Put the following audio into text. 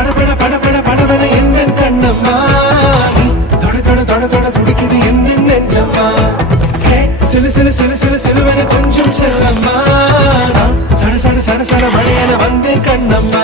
படபட படபட படபட எந்த கண்ணம்மா நீ தொட தொட தொட தொட துடிக்குது எந்த நெஞ்சம்மா சிலு சிலு சிலு சிலு சிலுவன கொஞ்சம் செல்லம்மா சட சட சட சட மழையன வந்தேன் கண்ணம்மா